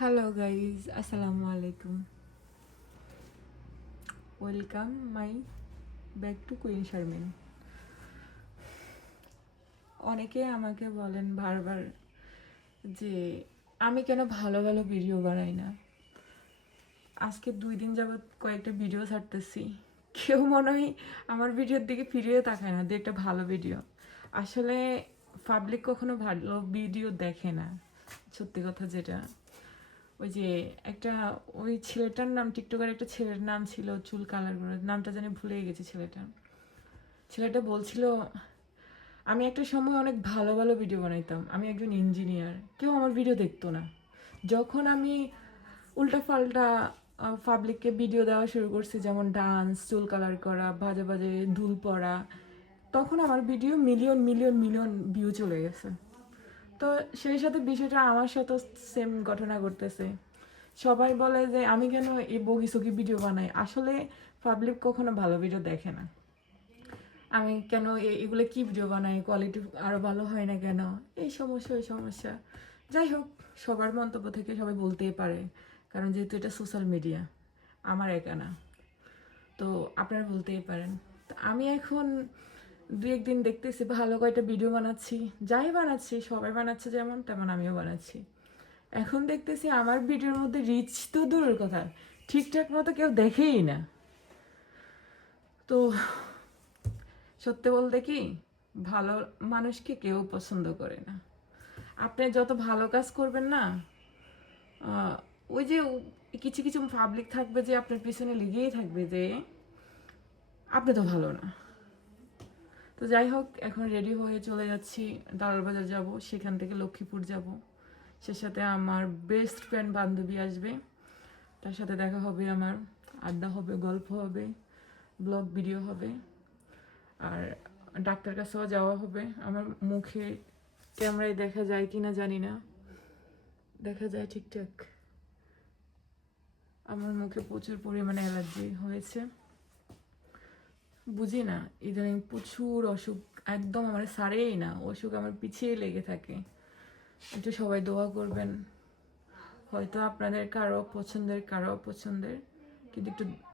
Hello guys, Assalamu alaikum. Welcome my back to Queen Sharmin. অনেকে আমাকে বলেন বারবার যে আমি কেন ভালো ভালো ভিডিও বানাই না। আজকে 2 দিন যাবত কয়েকটা ভিডিও ছাড়তেছি, কেউ মনে হয় আমার ভিডিওর দিকে ফিরিয়ে তাকায় না যে একটা ভালো ভিডিও। আসলে পাবলিক কখনো ভালো ভিডিও দেখে না, সত্যি কথা যেটা। ওই যে একটা ওই ছেলেটার নাম, টিকটকের একটা ছেলের নাম ছিল চুল কালার করে, নামটা জানি ভুলে গেছি ছেলেটা বলছিল আমি একটা সময় অনেক ভালো ভালো ভিডিও বানাইতাম, আমি একজন ইঞ্জিনিয়ার, কেউ আমার ভিডিও দেখতো না। যখন আমি উল্টাপাল্টা পাবলিককে ভিডিও দেওয়া শুরু করছি, যেমন ডান্স, চুল কালার করা, বাজে বাজে দুল পড়া, তখন আমার video million million million view চলে গেছে। তো সেই সাথে বিষয়টা আমার সাথেও সেম ঘটনা ঘটতেছে। সবাই বলে যে আমি কেন এই বগিসগি ভিডিও বানাই। আসলে পাবলিক কখনো ভালো ভিডিও দেখে না। আমি কেন এগুলো কি ভিডিও বানাই, কোয়ালিটি আরও ভালো হয় না কেন, এই সমস্যা ওই সমস্যা। যাই হোক, সবার মন্তব্য থেকে সবাই বলতেই পারে, কারণ যেহেতু এটা সোশ্যাল মিডিয়া, আমার একা না। তো আপনারা বলতেই পারেন। তো আমি এখন 2-1 দিন দেখতেছি ভালো কয়টা ভিডিও বানাচ্ছি, যাই বানাচ্ছি সবাই বানাচ্ছে যেমন তেমন আমিও বানাচ্ছি। এখন দেখতেছি আমার ভিডিওর মধ্যে রিচ তো দূরের কথা, ঠিকঠাক মতো কেউ দেখেই না। তো সত্যি বলতে কি, ভালো মানুষকে কেউ পছন্দ করে না। আপনি যত ভালো কাজ করবেন না, ওই যে কিছু কিছু পাবলিক থাকবে যে আপনার পিছনে লেগেই থাকবে যে আপনি তো ভালো না। তো যাই হোক, এখন রেডি হয়ে চলে যাচ্ছি, দালাল বাজার যাব, সেখান থেকে লক্ষ্মীপুর যাব। সে সাথে আমার বেস্ট ফ্রেন্ড বান্ধবী আসবে, তার সাথে দেখা হবে, আমার আড্ডা হবে, গল্প হবে, ব্লগ ভিডিও হবে। আর ডাক্তার কাছেও যাওয়া হবে। আমার মুখে ক্যামেরায় দেখা যায় কি না জানি না, দেখা যায় ঠিকঠাক। আমার মুখে প্রচুর পরিমাণে অ্যালার্জি হয়েছে, বুঝি না, ইদানিং প্রচুর অসুখ, একদম আমার সারেই না, অসুখ আমার পিছিয়ে লেগে থাকে। একটু সবাই দোয়া করবেন, হয়তো আপনাদের কারো পছন্দের কারো অপছন্দের, কিন্তু একটু